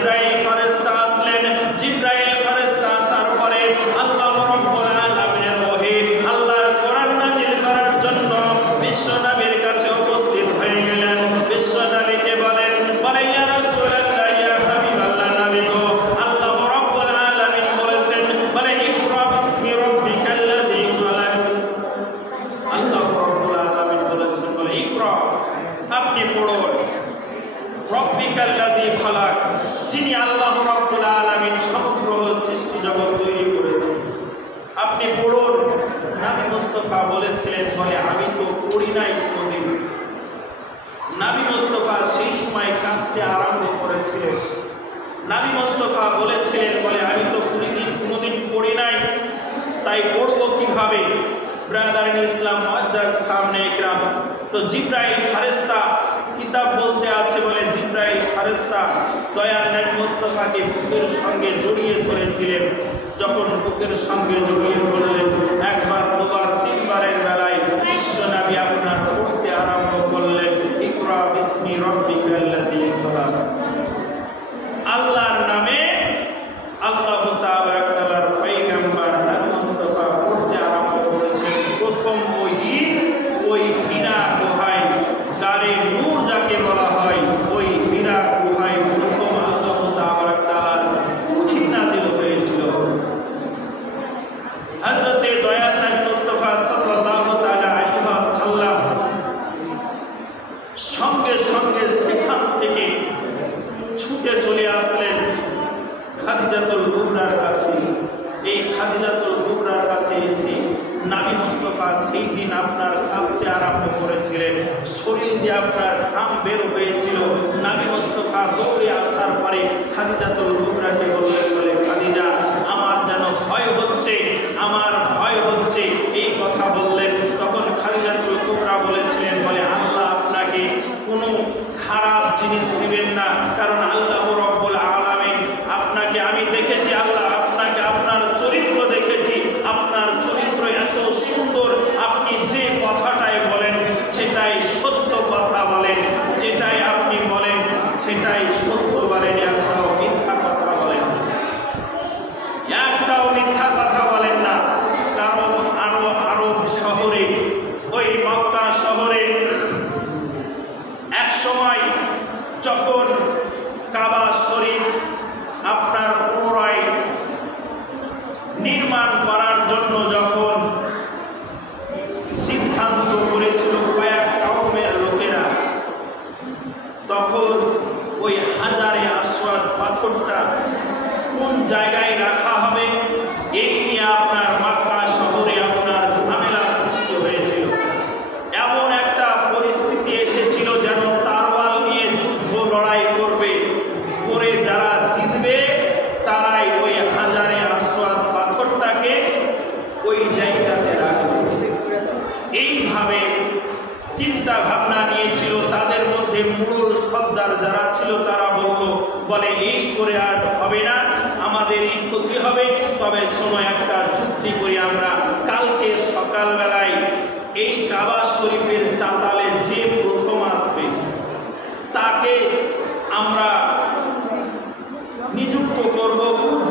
জিবরাইল ফেরেশতা আসলেন। জিবরাইল ফেরেশতা আসার পরে আল্লাহ রাব্বুল আলামিনের ওহী আল্লাহর কোরআন নাযিল করার জন্য বিশ্বনবীর কাছে উপস্থিত হয়ে গেলেন। বিশ্বনবীকে বলেন ইয়া রাসূলুল্লাহ, ইয়া হাবিবাল্লাহ, নবী গো, আল্লাহ রাব্বুল আলামিন বলেছেন ইকরা বিসমি রাব্বিকাল্লাযী খালাক। আল্লাহ রাব্বুল আলামিন বলেছেন ইকরা, আপনি পড়ুন, রব্বিকাল্লাযী খালাক, যিনি আল্লাহ রাব্বুল আলামিন সমগ্র সৃষ্টি জগৎ তৈরি করেছেন, আপনি পড়ুন। নবী মুস্তাফা বলেছিলেন আমি তো পড়ি নাই কোনদিন। নবী মুস্তাফা সেই সময় কাঁদতে আরম্ভ করেছিলেন। নবী মুস্তাফা বলেছিলেন আমি তো কোনদিন পড়ি নাই, তাই পড়বো কিভাবে? ব্রাদার ইন ইসলাম মুআজ্জাজ সামনে ইকরাম, তো জিবরাইল ফেরেশতা কিতাব বলতে আছে জিবরাইল ফেরেশতা দয়ার নবী মুস্তাফাকে বুকের সঙ্গে জড়িয়ে ধরেছিলেন। যখন বুকের সঙ্গে জড়িয়ে ধরলেন, একবার, দুবার, তিনবারের বেলায় বিশ্বনবী আপনার পড়তে আরম্ভ করলেন ইকরা বিসমি রাব্বিকাল্লাযী খালাক। আল্লাহর নামে আল্লাহ তাআলার পয়গম্বর নবী মুস্তাফা পড়তে আরম্ভ করেছেন। প্রথম ওই হীরা গুহায়, দারে নূর যাকে বলা হয়, ওই হীরা গুহায় প্রথম আল্লাহ তাআলার ওহী নাযিল হয়েছিল। হযরতে দয়াল নবী মুস্তাফা সাল্লাল্লাহু তাআলা আলাইহি ওয়াসাল্লাম সঙ্গে সঙ্গে সেখান থেকে ছুটে চলে আসলেন খাদিজাতুল কুবরার কাছে। এই খাদিজাতুল কুবরার কাছে এসে নবী মুস্তাফা সেই দিন আপনার কাঁপতে আরম্ভ করেছিলেন, শরীর দিয়ে আপনার ঘাম বের হয়েছিল। নবী মুস্তাফা দৌড়ে আসার পরে খাদিজাতুল কুবরাকে বললেন খাদিজা, আমার যেন ভয় হচ্ছে, আমার ভয় হচ্ছে, এই কথা বললেন। তখন খাদিজাতুল কুবরা বলেছিলেন আল্লাহ আপনাকে কোনো খারাপ জিনিস দিবেন না, কারণ আল্লাহ রাব্বুল আলামিন আপনাকে, আমি দেখেছি, আল্লাহ আপনাকে, আপনার চরিত্র দেখেছি, আপনার চরিত্র এত সুন্দর, আপনি যে কথাটাই বলেন সেটাই সত্য কথা বলেন, যেটাই আপনি বলেন সেটাই সত্য বলেন, একটাও মিথ্যা কথা বলেন, একটাও মিথ্যা কথা বলেন না। কারণ আরব শহরে, ওই মক্কা শহরে এক সময় যখন কাবা শরীফ আপনার পুনরায় নির্মাণ করার জন্য যখন সিদ্ধান্ত করেছিল কয়েক কওমের লোকেরা, তখন ওই হাজারে আসওয়াদ পাথরটা কোন জায়গায় রাখা হবে এই নিয়ে আপনার মক্কা শহরে আপনার ঝামেলা সৃষ্টি হয়েছিল। এমন একটা পরিস্থিতি এসেছিল যেন তারওয়াল নিয়ে যুদ্ধ লড়াই করবে, করে যারা জিতবে তারাই ওই হাজারে আসওয়াদ পাথরটাকে ওই জায়গাতে রাখবে। এইভাবে চিন্তা ভাবনা নিয়েছিল। তাদের মধ্যে মূল সর্দার যারা ছিল তারা বলে এই করে আর হবে না, আমাদের এই ক্ষতি হবে, তবে সময় একটা চুক্তি করি আমরা, কালকে সকালবেলায় এই কাবা শরীফের চাতালে যে প্রথম আসবে তাকে আমরা নিযুক্ত করব,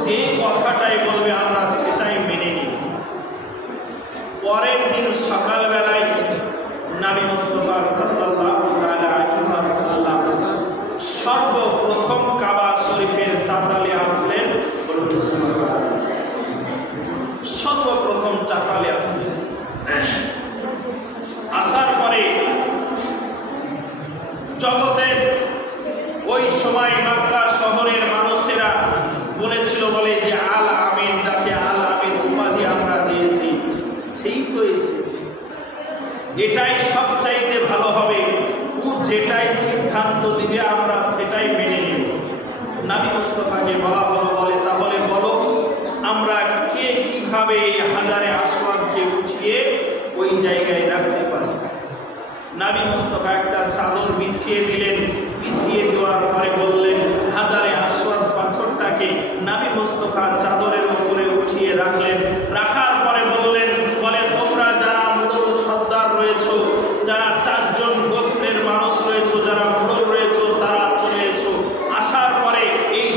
যে কথাটাই বলবে আমরা সেটাই মেনে নিব। পরের দিন সকালবেলায় নবী মুস্তাফা সাল্লাল্লাহু আলাইহি ওয়াসাল্লাম সর্বপ্রথম কাবা শরীফের চাতালে আসলেন। সর্বপ্রথম চাতালে আসলেন। আসার পরে জগতের ওই সময় মক্কা শহরের মানুষেরা বলেছিল যে আল আমিন, যাকে আল আমিন উপাধি আমরা দিয়েছি, সেই তো এসেছে, এটাই সবচাইতে ভালো হবে, ও যেটাই সিদ্ধান্ত দিবে আমরা সেটাই মেনে নেব। নবী মুস্তাফাকে বলা হলো তাহলে বলো আমরা কে কিভাবে এই হাজারে আসওয়াদকে উঠিয়ে ওই জায়গায় রাখতে পারি। নবী মুস্তাফা একটা চাদর বিছিয়ে দিলেন। বিছিয়ে দেওয়ার পরে বললেন হাজারে আসওয়াদ পাথরটাকে নবী মুস্তাফা চাদরের উপরে উঠিয়ে রাখলেন। রাখার পরে বললেন তোমরা যারা মুঘল সর্দার রয়েছো, যারা 4 জন গোত্রের মানুষ রয়েছো, যারা মুঘল রয়েছো, তারা চলে এসো। আসার পরে এই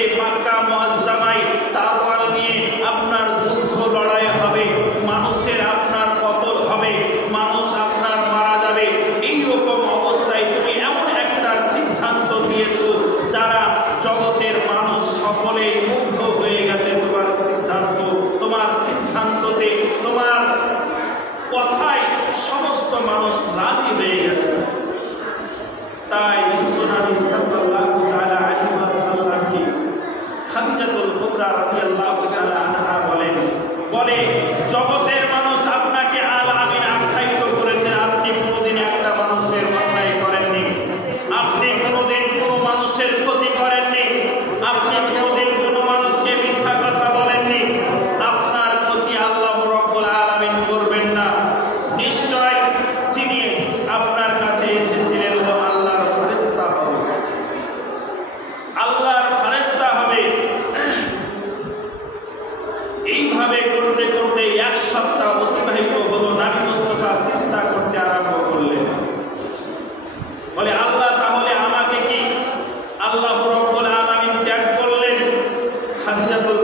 আজকে মক্কা মুআজ্জামায় তারওয়াল নিয়ে আপনার যুদ্ধ লড়াই হবে, মানুষের আপনার কতল হবে, মানুষ আপনার মারা যাবে। এইরকম অবস্থায় তুমি এমন একটা সিদ্ধান্ত দিয়েছো যারা জগতের মানুষ সকলেই মুগ্ধ হয়ে গেছে তোমার সিদ্ধান্ত, তোমার সিদ্ধান্ততে, তোমার কথায় সমস্ত মানুষ রাজি হয়ে গেছে। তাই বিশ্বনবী সাল্লাল্লাহু তাআলা আলাইহি ওয়াসাল্লামকে খাদিজাতুল কুবরা রাদিয়াল্লাহু তাআলা আনহা বলে জগতের মানুষ আপনাকে আল আমিন আখ্যায়িত করেছেন, আপনি কোনোদিন একটা মানুষের অন্যায় করেননি, আপনি কোনোদিন কোনো মানুষের ক্ষতি করেননি, আপনি কোনোদিন কোনো মানুষকে মিথ্যা কথা বলেননি, আপনার ক্ষতি আল্লাহ রাব্বুল আলামিন করবেন না। নিশ্চয় যিনি আপনার কাছে এসেছিলেন ও আল্লাহর ফেরেশতা হবে, আল্লাহর ফেরেশতা হবে। এইভাবে করতে করতে এক সপ্তাহ অতিবাহিত হলো। নবী মুস্তাফা চিন্তা করতে আরম্ভ করলেন, বলে আল্লাহ তাহলে আমাকে কি আল্লাহ রাব্বুল আলামিন ত্যাগ করলেন? খাদিজাতুল